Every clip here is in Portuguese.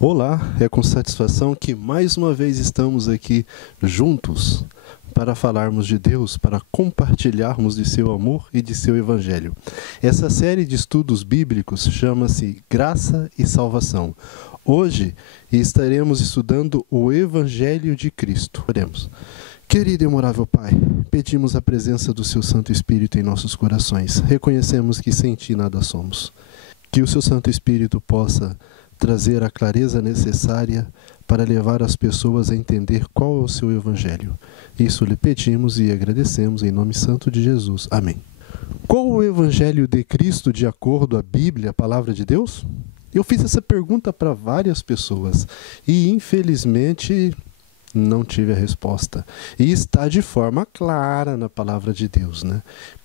Olá, é com satisfação que mais uma vez estamos aqui juntos para falarmos de Deus, para compartilharmos de seu amor e de seu evangelho. Essa série de estudos bíblicos chama-se Graça e Salvação. Hoje estaremos estudando o Evangelho de Cristo. Oremos. Querido e amorável Pai, pedimos a presença do seu Santo Espírito em nossos corações. Reconhecemos que sem Ti nada somos. Que o seu Santo Espírito possa trazer a clareza necessária para levar as pessoas a entender qual é o seu Evangelho. Isso lhe pedimos e agradecemos em nome santo de Jesus. Amém. Qual o Evangelho de Cristo de acordo à Bíblia, a Palavra de Deus? Eu fiz essa pergunta para várias pessoas e, infelizmente, não tive a resposta. E está de forma clara na Palavra de Deus, né?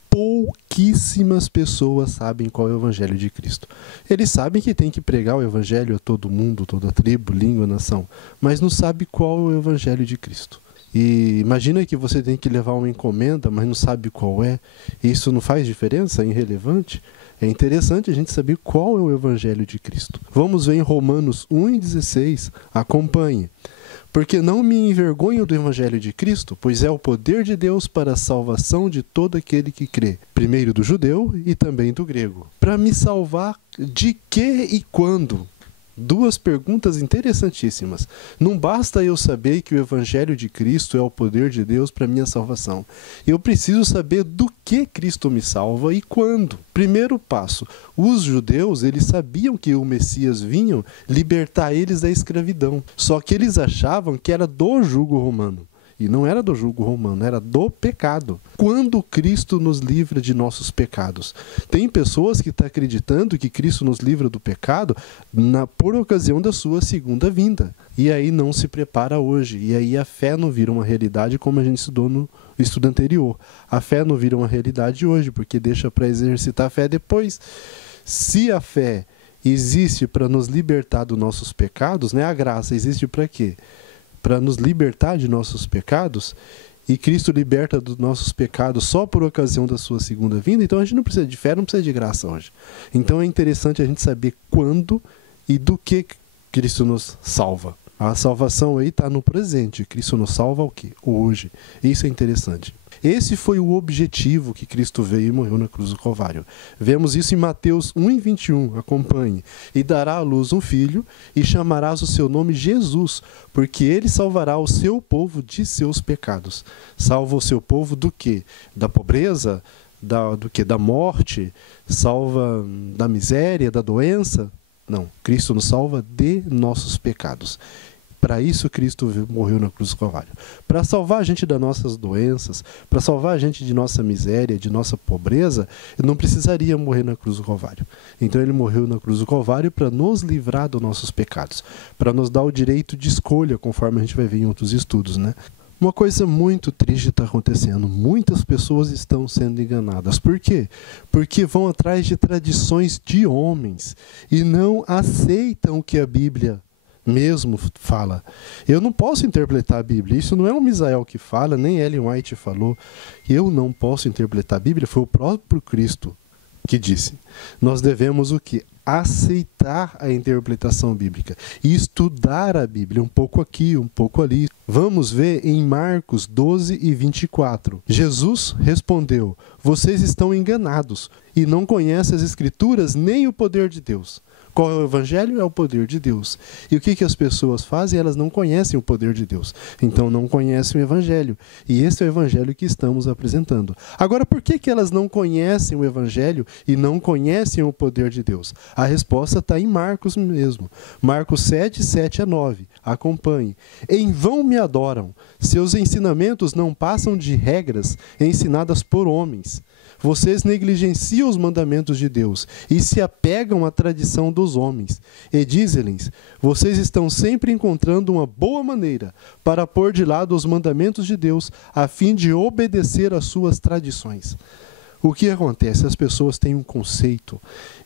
Pouquíssimas pessoas sabem qual é o Evangelho de Cristo. Eles sabem que tem que pregar o Evangelho a todo mundo, toda tribo, língua, nação, mas não sabe qual é o Evangelho de Cristo. E imagina que você tem que levar uma encomenda, mas não sabe qual é. Isso não faz diferença? É irrelevante? É interessante a gente saber qual é o Evangelho de Cristo. Vamos ver em Romanos 1,16. Acompanhe. Porque não me envergonho do Evangelho de Cristo, pois é o poder de Deus para a salvação de todo aquele que crê, primeiro do judeu e também do grego. Para me salvar de que e quando? Duas perguntas interessantíssimas. Não basta eu saber que o Evangelho de Cristo é o poder de Deus para minha salvação. Eu preciso saber do que Cristo me salva e quando. Primeiro passo. Os judeus, eles sabiam que o Messias vinha libertar eles da escravidão. Só que eles achavam que era do jugo romano. E não era do jugo romano, era do pecado. Quando Cristo nos livra de nossos pecados? Tem pessoas que estão acreditando que Cristo nos livra do pecado por ocasião da sua segunda vinda. E aí não se prepara hoje. E aí a fé não vira uma realidade como a gente estudou no estudo anterior. A fé não vira uma realidade hoje, porque deixa para exercitar a fé depois. Se a fé existe para nos libertar dos nossos pecados, né? A graça existe para quê? Para nos libertar de nossos pecados, e Cristo liberta dos nossos pecados só por ocasião da sua segunda vinda, então a gente não precisa de fé, não precisa de graça hoje. Então é interessante a gente saber quando e do que Cristo nos salva. A salvação aí está no presente. Cristo nos salva o quê? Hoje. Isso é interessante. Esse foi o objetivo que Cristo veio e morreu na cruz do Calvário. Vemos isso em Mateus 1,21. Acompanhe. E dará à luz um filho, e chamarás o seu nome Jesus, porque ele salvará o seu povo de seus pecados. Salva o seu povo do quê? Da pobreza? Do quê? Da morte? Salva da miséria, da doença? Não. Cristo nos salva de nossos pecados. Para isso Cristo morreu na cruz do Calvário. Para salvar a gente das nossas doenças, para salvar a gente de nossa miséria, de nossa pobreza, ele não precisaria morrer na cruz do Calvário. Então ele morreu na cruz do Calvário para nos livrar dos nossos pecados, para nos dar o direito de escolha, conforme a gente vai ver em outros estudos, né? Uma coisa muito triste está acontecendo. Muitas pessoas estão sendo enganadas. Por quê? Porque vão atrás de tradições de homens e não aceitam o que a Bíblia mesmo fala. Eu não posso interpretar a Bíblia. Isso não é o Misael que fala, nem Ellen White falou. Eu não posso interpretar a Bíblia. Foi o próprio Cristo que disse. Nós devemos o quê? Aceitar a interpretação bíblica e estudar a Bíblia, um pouco aqui, um pouco ali. Vamos ver em Marcos 12:24. Jesus respondeu: vocês estão enganados e não conhecem as Escrituras nem o poder de Deus. Qual é o Evangelho? É o poder de Deus. E o que as pessoas fazem? Elas não conhecem o poder de Deus. Então não conhecem o Evangelho. E esse é o Evangelho que estamos apresentando. Agora, por que elas não conhecem o Evangelho e não conhecem o poder de Deus? A resposta está em Marcos mesmo. Marcos 7:7-9. Acompanhe. Em vão me adoram. Seus ensinamentos não passam de regras ensinadas por homens. Vocês negligenciam os mandamentos de Deus e se apegam à tradição dos homens. E dizem-lhes: vocês estão sempre encontrando uma boa maneira para pôr de lado os mandamentos de Deus, a fim de obedecer às suas tradições. O que acontece? As pessoas têm um conceito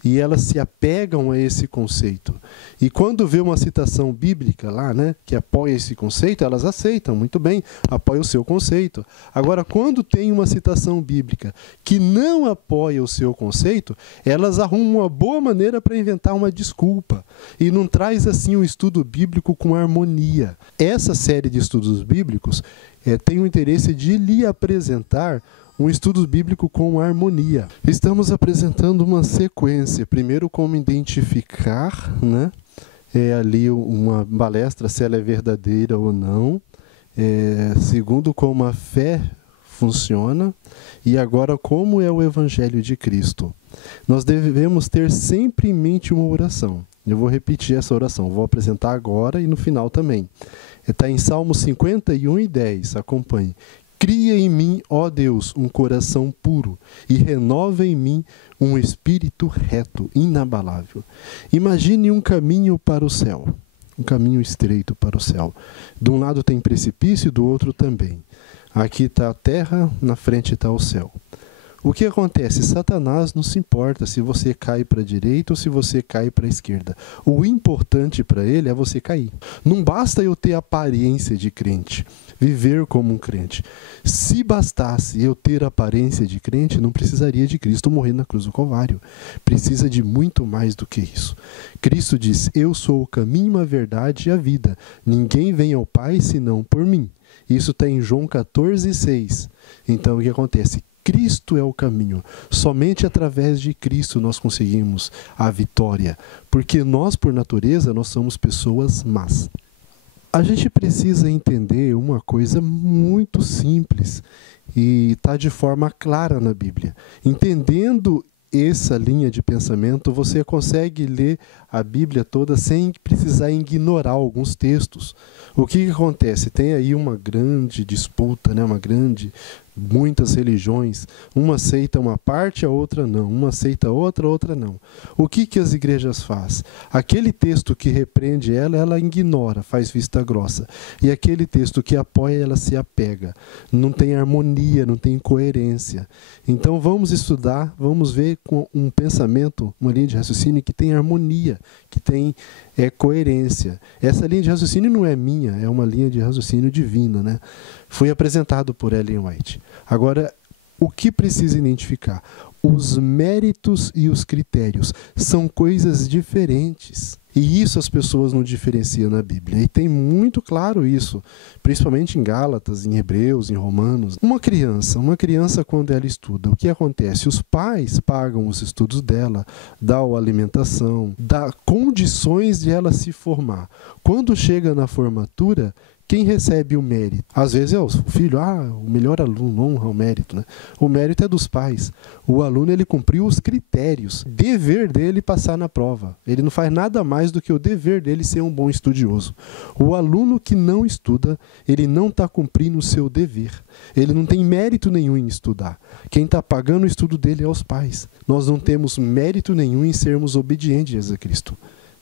e elas se apegam a esse conceito. E quando vê uma citação bíblica lá, né, que apoia esse conceito, elas aceitam, muito bem, apoia o seu conceito. Agora, quando tem uma citação bíblica que não apoia o seu conceito, elas arrumam uma boa maneira para inventar uma desculpa. E não traz assim um estudo bíblico com harmonia. Essa série de estudos bíblicos tem o interesse de lhe apresentar um estudo bíblico com harmonia. Estamos apresentando uma sequência. Primeiro, como identificar, né? Ali uma palestra, se ela é verdadeira ou não. Segundo, como a fé funciona. E agora, como é o Evangelho de Cristo. Nós devemos ter sempre em mente uma oração. Eu vou repetir essa oração. Vou apresentar agora e no final também. Está em Salmos 51:10. Acompanhe. Cria em mim, ó Deus, um coração puro e renova em mim um espírito reto, inabalável. Imagine um caminho para o céu, um caminho estreito para o céu. De um lado tem precipício, do outro também. Aqui está a terra, na frente está o céu. O que acontece? Satanás não se importa se você cai para a direita ou se você cai para a esquerda. O importante para ele é você cair. Não basta eu ter aparência de crente, viver como um crente. Se bastasse eu ter aparência de crente, não precisaria de Cristo morrer na cruz do Calvário. Precisa de muito mais do que isso. Cristo diz, eu sou o caminho, a verdade e a vida. Ninguém vem ao Pai senão por mim. Isso está em João 14:6. Então o que acontece? Cristo é o caminho. Somente através de Cristo nós conseguimos a vitória. Porque nós, por natureza, nós somos pessoas más. A gente precisa entender uma coisa muito simples e está de forma clara na Bíblia. Entendendo essa linha de pensamento, você consegue ler a Bíblia toda sem precisar ignorar alguns textos. O que acontece? Tem aí uma grande disputa, né? Muitas religiões, uma aceita uma parte, a outra não. Uma aceita outra, a outra não. O que as igrejas fazem? Aquele texto que repreende ela ignora, faz vista grossa. E aquele texto que apoia, ela se apega. Não tem harmonia, não tem coerência. Então vamos estudar, vamos ver com um pensamento, uma linha de raciocínio que tem harmonia, que tem coerência. Essa linha de raciocínio não é minha, é uma linha de raciocínio divina, né? Foi apresentado por Ellen White. Agora, o que precisa identificar? Os méritos e os critérios são coisas diferentes. E isso as pessoas não diferenciam na Bíblia. E tem muito claro isso, principalmente em Gálatas, em Hebreus, em Romanos. Uma criança quando ela estuda, o que acontece? Os pais pagam os estudos dela, dão a alimentação, dá condições de ela se formar. Quando chega na formatura, quem recebe o mérito? Às vezes é o filho, o melhor aluno, honra o mérito, né? O mérito é dos pais. O aluno, ele cumpriu os critérios. Dever dele passar na prova. Ele não faz nada mais do que o dever dele ser um bom estudioso. O aluno que não estuda, ele não está cumprindo o seu dever. Ele não tem mérito nenhum em estudar. Quem está pagando o estudo dele é os pais. Nós não temos mérito nenhum em sermos obedientes a Cristo.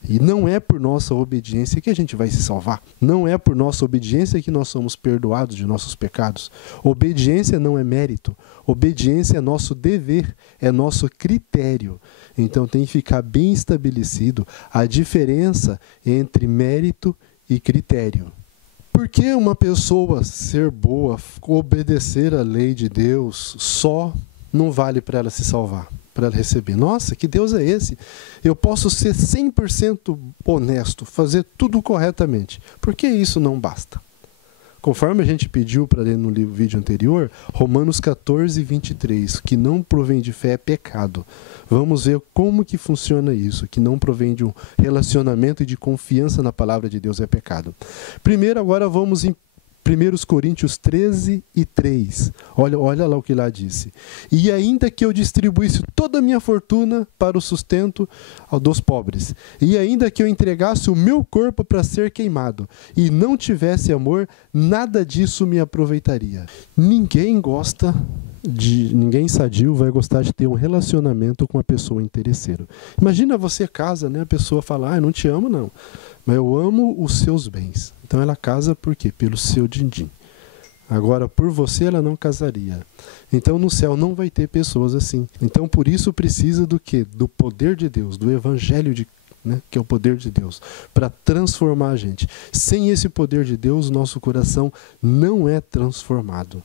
E não é por nossa obediência que a gente vai se salvar. Não é por nossa obediência que nós somos perdoados de nossos pecados. Obediência não é mérito. Obediência é nosso dever, é nosso critério. Então tem que ficar bem estabelecido a diferença entre mérito e critério. Por que uma pessoa ser boa, obedecer a lei de Deus, só não vale para ela se salvar? Para ela receber. Nossa, que Deus é esse? Eu posso ser 100% honesto, fazer tudo corretamente. Por que isso não basta? Conforme a gente pediu para ler no vídeo anterior, Romanos 14:23, que não provém de fé é pecado. Vamos ver como que funciona isso, que não provém de um relacionamento e de confiança na palavra de Deus é pecado. Primeiro, agora vamos em 1 Coríntios 13:3. Olha lá o que lá disse. E ainda que eu distribuísse toda a minha fortuna para o sustento dos pobres, e ainda que eu entregasse o meu corpo para ser queimado, e não tivesse amor, nada disso me aproveitaria. Ninguém sadio vai gostar de ter um relacionamento com uma pessoa interesseira. Imagina você casa, né? A pessoa fala, eu não te amo não, mas eu amo os seus bens. Então ela casa por quê? Pelo seu din-din. Agora, por você, ela não casaria. Então, no céu não vai ter pessoas assim. Então, por isso precisa do quê? Do poder de Deus, do evangelho que é o poder de Deus, para transformar a gente. Sem esse poder de Deus, nosso coração não é transformado.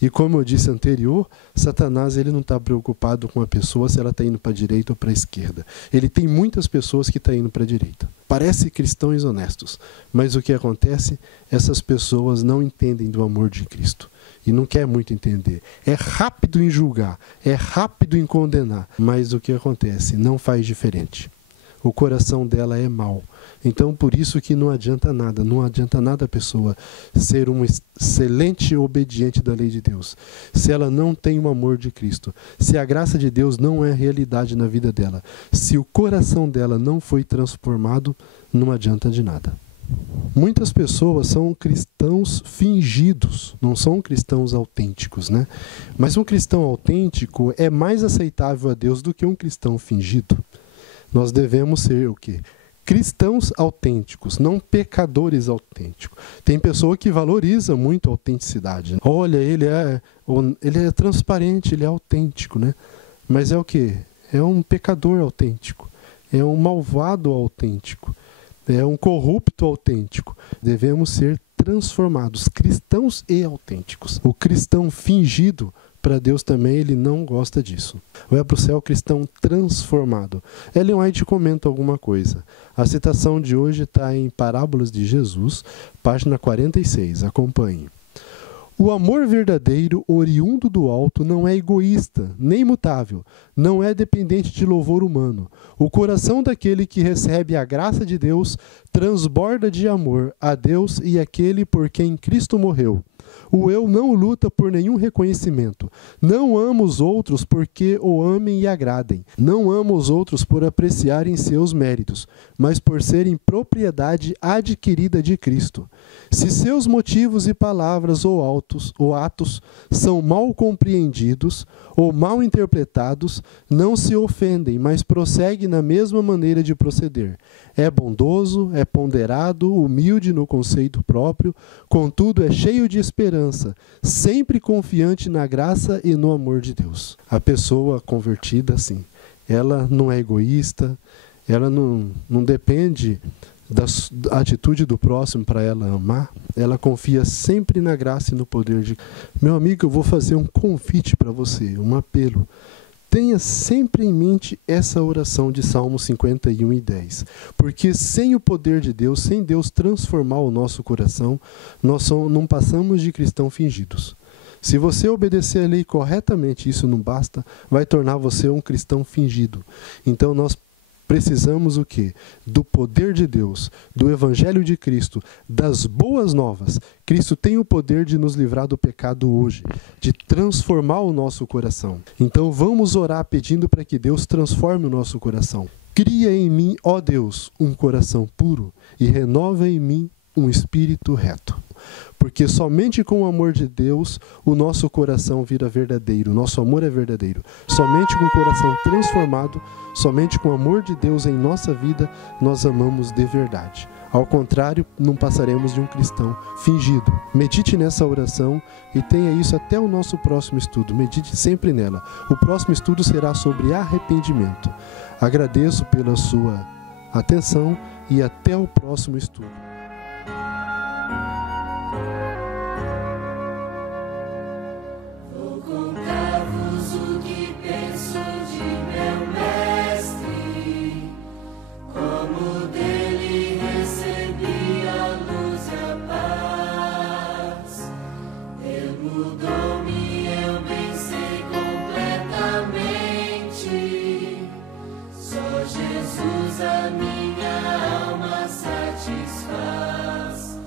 E como eu disse anterior, Satanás ele não está preocupado com a pessoa se ela está indo para a direita ou para a esquerda. Ele tem muitas pessoas que estão indo para a direita. Parece cristãos honestos, mas o que acontece? Essas pessoas não entendem do amor de Cristo. E não quer muito entender. É rápido em julgar, é rápido em condenar. Mas o que acontece? Não faz diferente. O coração dela é mau. Então, por isso que não adianta nada a pessoa ser um excelente obediente da lei de Deus, se ela não tem o amor de Cristo, se a graça de Deus não é realidade na vida dela, se o coração dela não foi transformado, não adianta de nada. Muitas pessoas são cristãos fingidos, não são cristãos autênticos, né? Mas um cristão autêntico é mais aceitável a Deus do que um cristão fingido. Nós devemos ser o quê? Cristãos autênticos, não pecadores autênticos. Tem pessoa que valoriza muito a autenticidade. Olha, ele é transparente, ele é autêntico, né? Mas é o quê? É um pecador autêntico, é um malvado autêntico, é um corrupto autêntico. Devemos ser transformados, cristãos e autênticos. O cristão fingido, para Deus também, ele não gosta disso. Vai para o céu cristão transformado. Ellen White comenta alguma coisa. A citação de hoje está em Parábolas de Jesus, página 46. Acompanhe. O amor verdadeiro, oriundo do alto, não é egoísta, nem mutável, não é dependente de louvor humano. O coração daquele que recebe a graça de Deus transborda de amor a Deus e àquele por quem Cristo morreu. O eu não luta por nenhum reconhecimento. Não ama os outros porque o amem e agradem. Não ama os outros por apreciarem seus méritos, mas por serem propriedade adquirida de Cristo. Se seus motivos e palavras ou atos são mal compreendidos ou mal interpretados, não se ofendem, mas prosseguem na mesma maneira de proceder. É bondoso, é ponderado, humilde no conceito próprio, contudo é cheio de esperança, sempre confiante na graça e no amor de Deus. A pessoa convertida, assim, ela não é egoísta, ela não depende da atitude do próximo para ela amar, ela confia sempre na graça e no poder de... Meu amigo, eu vou fazer um convite para você, um apelo. Tenha sempre em mente essa oração de Salmo 51:10. Porque sem o poder de Deus, sem Deus transformar o nosso coração, nós não passamos de cristãos fingidos. Se você obedecer a lei corretamente, isso não basta, vai tornar você um cristão fingido. Então nós precisamos o quê? Do poder de Deus, do Evangelho de Cristo, das boas novas. Cristo tem o poder de nos livrar do pecado hoje, de transformar o nosso coração. Então vamos orar pedindo para que Deus transforme o nosso coração. Cria em mim, ó Deus, um coração puro e renova em mim um espírito reto. Porque somente com o amor de Deus o nosso coração vira verdadeiro, o nosso amor é verdadeiro. Somente com o coração transformado, somente com o amor de Deus em nossa vida, nós amamos de verdade. Ao contrário, não passaremos de um cristão fingido. Medite nessa oração e tenha isso até o nosso próximo estudo. Medite sempre nela. O próximo estudo será sobre arrependimento. Agradeço pela sua atenção e até o próximo estudo. Jesus a minha alma satisfaz.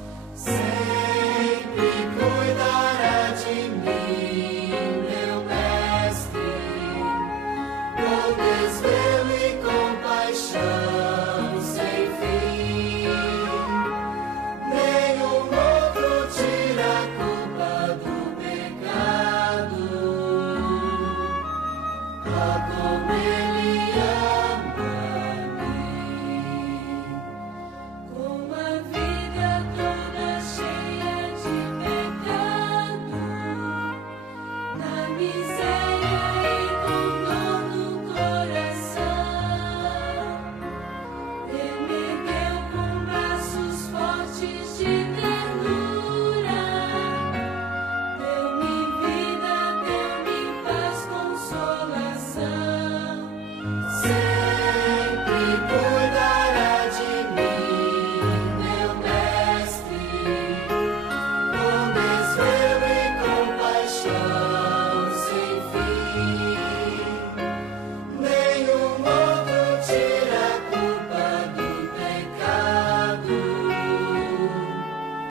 de